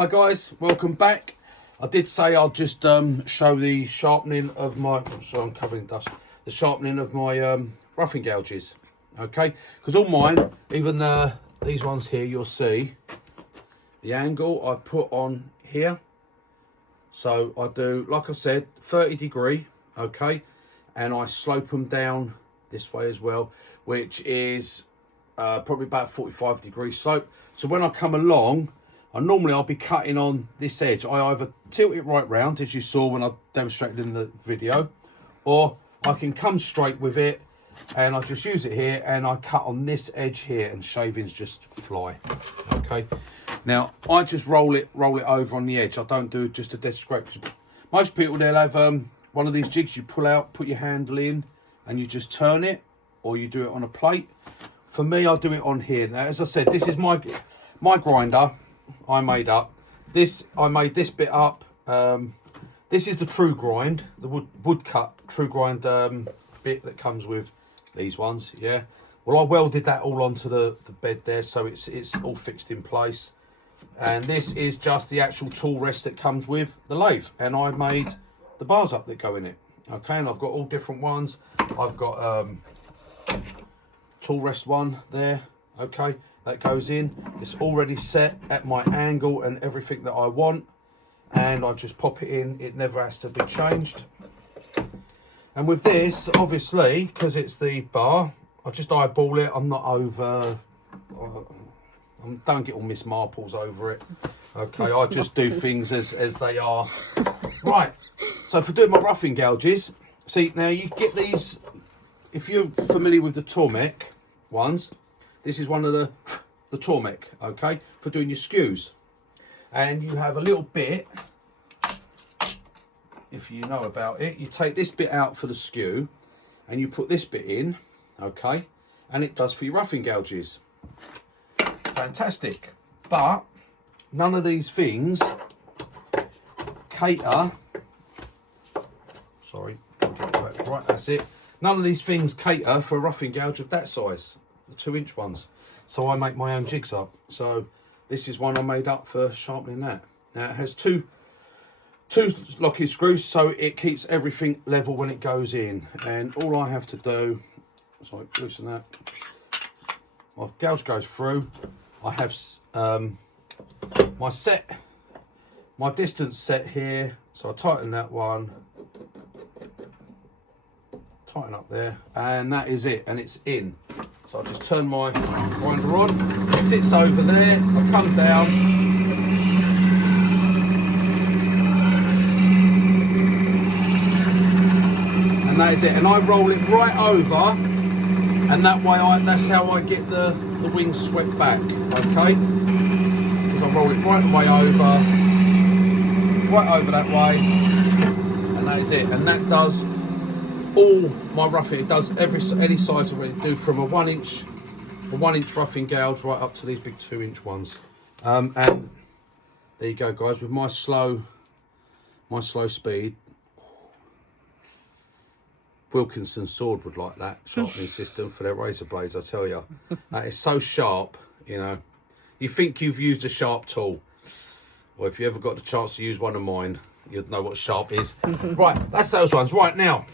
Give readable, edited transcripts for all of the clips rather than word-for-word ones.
Hi guys, welcome back. I did say I'll just show the sharpening of my, sorry I'm covering dust, the sharpening of my roughing gouges, okay? Because all mine, even these ones here, you'll see the angle I put on here. So I do, like I said, 30 degree, okay? And I slope them down this way as well, which is probably about 45 degree slope. So when I come along, I'll be cutting on this edge. I either tilt it right round, as you saw when I demonstrated in the video, or I can come straight with it and I just use it here and I cut on this edge here and shavings just fly. Okay. Now I just roll it over on the edge. I don't do just a dead scrape. Most people, they'll have one of these jigs you pull out, put your handle in and you just turn it, or you do it on a plate. For me, I do it on here. Now, as I said, this is my grinder. I made this bit up. This is the true grind, the wood cut true grind bit that comes with these ones. Yeah. Well, I welded that all onto the bed there, so it's all fixed in place. And this is just the actual tool rest that comes with the lathe. And I made the bars up that go in it. Okay, and I've got all different ones. I've got tool rest one there. Okay. That goes in. It's already set at my angle and everything that I want, and I just pop it in. It never has to be changed. And with this, obviously, because it's the bar, I just eyeball it. I'm not over, don't get all Miss Marples over it. Okay, I just do things as they are. Right, so for doing my roughing gouges, see, now you get these, if you're familiar with the Tormek ones, this is one of the Tormek, okay, for doing your skews. And you have a little bit, if you know about it, you take this bit out for the skew and you put this bit in, okay, and it does for your roughing gouges. Fantastic. But none of these things cater, sorry, right, that's it. None of these things cater for a roughing gouge of that size, the 2-inch ones. So I make my own jigs up. So this is one I made up for sharpening that. Now it has two locking screws, so it keeps everything level when it goes in. And all I have to do, so I loosen that. My gouge goes through. I have my distance set here. So I tighten that one, tighten up there, and that is it, and it's in. So I just turn my grinder on, it sits over there, I come down, and that is it. And I roll it right over, and that way that's how I get the wings swept back, okay? Because I roll it right over that way, and that is it. And that does all my roughing. It does any size of it. Do from a 1-inch roughing gouge right up to these big 2-inch ones. And there you go, guys. With my slow speed, Wilkinson sword would like that sharpening system for their razor blades. I tell you, that is so sharp. You know, you think you've used a sharp tool, or if you ever got the chance to use one of mine, you'd know what sharp is. Right, that's those ones. Right now.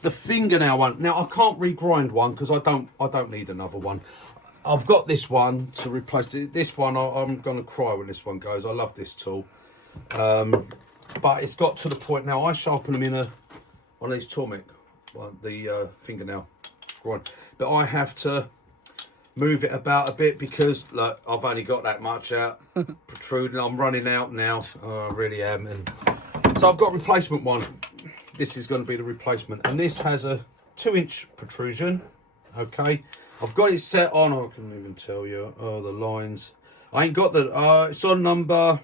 The fingernail one. Now I can't regrind one because I don't need another one. I've got this one to replace it. This one I'm gonna cry when this one goes. I love this tool, but it's got to the point now. I sharpen them in one of these Tormek, the fingernail grind, but I have to move it about a bit because look, I've only got that much out protruding. I'm running out now. Oh, I really am. And so I've got a replacement one. This is going to be the replacement, and this has a 2-inch protrusion. Okay, I've got it set on. I can even tell you. Oh, the lines. I ain't got the. It's on number.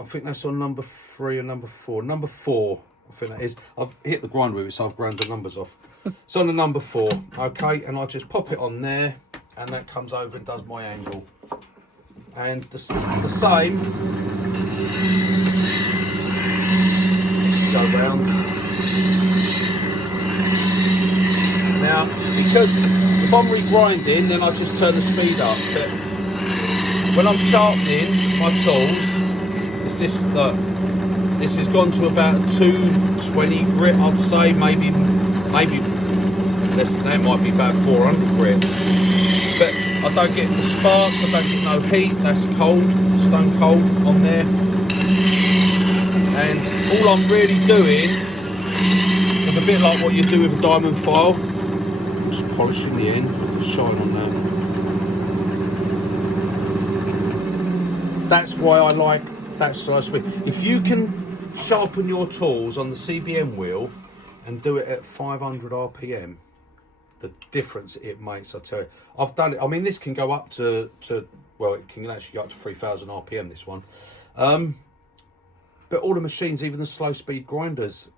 I think that's on number 3 or number 4. Number 4. I think that is. I've hit the grind with it, so I've ground the numbers off. It's on the number 4. Okay, and I just pop it on there, and that comes over and does my angle. And the same. Go round. Now, because the If I'm regrinding, then I just turn the speed up. But when I'm sharpening my tools, it's this, look, this has gone to about 220 grit, I'd say, maybe less than that, might be about 400 grit. But I don't get the sparks, I don't get no heat, that's cold, stone cold on there. And all I'm really doing is a bit like what you do with a diamond file, just polishing the end with the shine on that. That's why I like that slow speed. If you can sharpen your tools on the CBM wheel and do it at 500 RPM, the difference it makes, I tell you. I've done it. I mean, this can go up to well, it can actually go up to 3000 RPM, this one. But all the machines, even the slow speed grinders,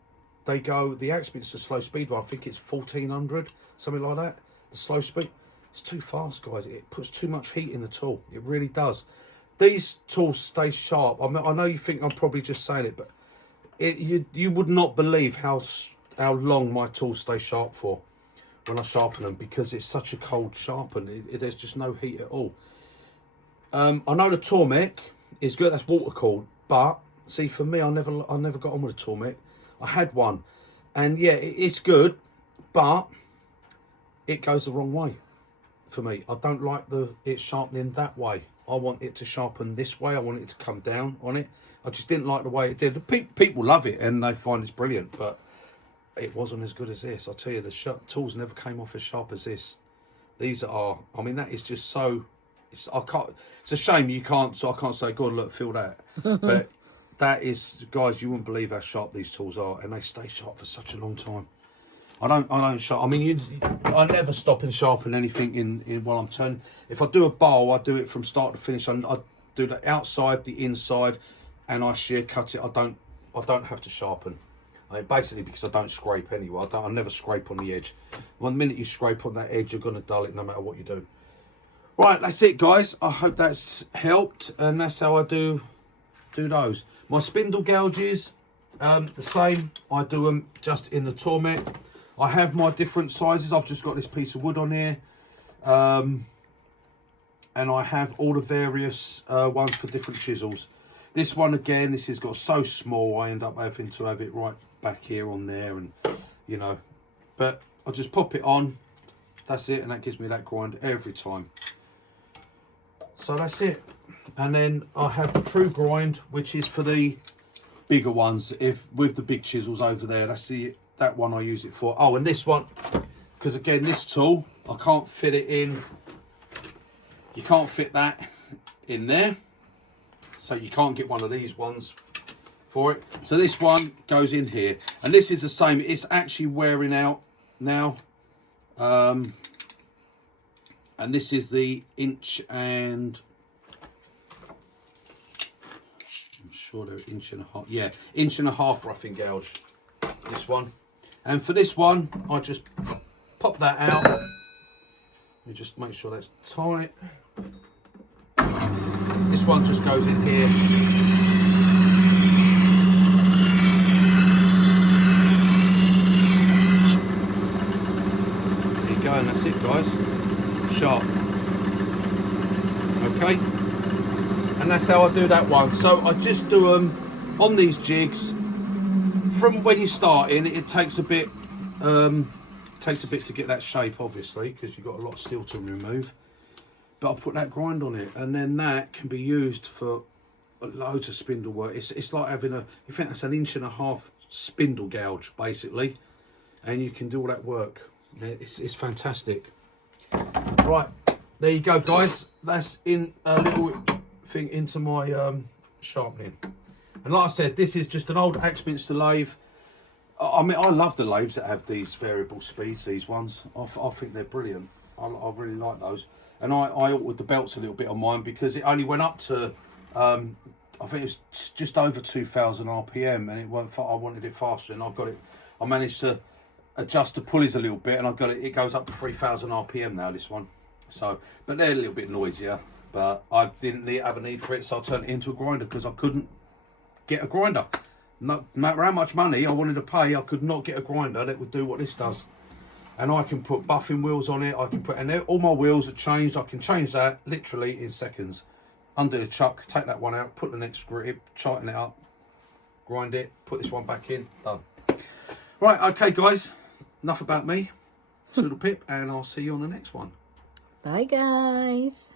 they go, the Axement's the slow speed one, I think it's 1400, something like that. The slow speed, it's too fast, guys. It puts too much heat in the tool. It really does. These tools stay sharp. I mean, I know you think I'm probably just saying it, but you would not believe how long my tools stay sharp for when I sharpen them, because it's such a cold sharpen. There's just no heat at all. I know the Tormek is good. That's water cooled, but see, for me, I never got on with a Tormek. I had one, and yeah, it's good, but it goes the wrong way for me. I don't like it sharpening that way. I want it to sharpen this way. I want it to come down on it. I just didn't like the way it did. People love it and they find it's brilliant, but it wasn't as good as this. I'll tell you, the tools never came off as sharp as this. These are, I mean, that is just so, it's a shame you can't, so I can't say, go on, look, feel that. But that is, guys, you wouldn't believe how sharp these tools are, and they stay sharp for such a long time. I don't sharpen. I mean, I never stop and sharpen anything in while I'm turning. If I do a bowl, I do it from start to finish. I do the outside, the inside, and I shear cut it. I don't have to sharpen. I mean, basically because I don't scrape anyway. I never scrape on the edge. One minute you scrape on that edge, you're gonna dull it no matter what you do. Right, that's it, guys. I hope that's helped, and that's how I do those. My spindle gouges, the same. I do them just in the Tormek. I have my different sizes. I've just got this piece of wood on here. And I have all the various ones for different chisels. This one, again, this has got so small, I end up having to have it right back here on there, and, you know. But I'll just pop it on. That's it, and that gives me that grind every time. So that's it. And then I have the true grind, which is for the bigger ones. With the big chisels over there, that's that one I use it for. Oh, and this one, because again, this tool, I can't fit it in. You can't fit that in there, so you can't get one of these ones for it. So this one goes in here, and this is the same. It's actually wearing out now. And this is the inch and, I'm sure they're inch and a half. Yeah, inch and a half roughing gouge. This one. And for this one, I just pop that out. Let me just make sure that's tight. This one just goes in here. There you go, and that's it, guys. Sharp. Okay. And that's how I do that one. So I just do them on these jigs. From when you start in, it takes a bit to get that shape, obviously, because you've got a lot of steel to remove. But I'll put that grind on it, and then that can be used for loads of spindle work. It's like having you think that's an inch and a half spindle gouge, basically, and you can do all that work. It's fantastic. Right, there you go, guys. That's in a little thing into my sharpening. And like I said, this is just an old Axement's lathe. I mean, I love the lathes that have these variable speeds, these ones. I think they're brilliant. I really like those. And I altered the belts a little bit on mine because it only went up to, I think it was just over 2000 RPM, and I wanted it faster, and I managed to adjust the pulleys a little bit, and it goes up to 3000 RPM now, this one. So, but they're a little bit noisier, but I didn't have a need for it, so I turned it into a grinder because I couldn't get a grinder. No matter how much money I wanted to pay, I could not get a grinder that would do what this does. and I can put buffing wheels on it. I can put, and all my wheels are changed. I can change that literally in seconds. Undo the chuck, take that one out, put the next grip, tighten it up, grind it, put this one back in, done. Right, okay guys, enough about me. It's a little Pip, and I'll see you on the next one. Bye guys.